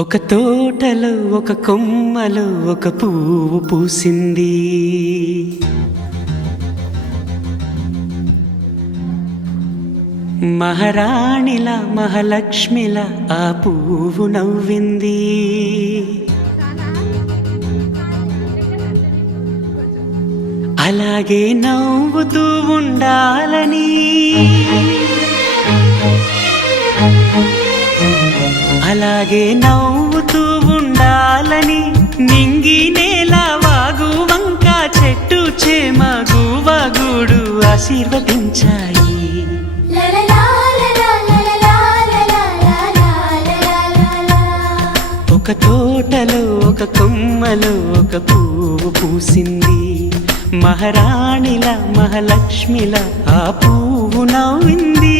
ఒక తోటలో ఒక కొమ్మలో ఒక పువ్వు పూసింది. మహారాణిలా మహాలక్ష్మిలా ఆ పువ్వు నవ్వింది. అలాగే నవ్వుతూ ఉండాలని, అలాగే నవ్వుతూ ఉండాలని నింగి నేల వాగు వంక చెట్టు చేమ గువగూడు ఆశీర్వదించాయి. ఒక తోటలో ఒక కొమ్మలో ఒక పువ్వు పూసింది. మహారాణిలా మహాలక్ష్మిలా ఆ పువ్వు నవ్వింది.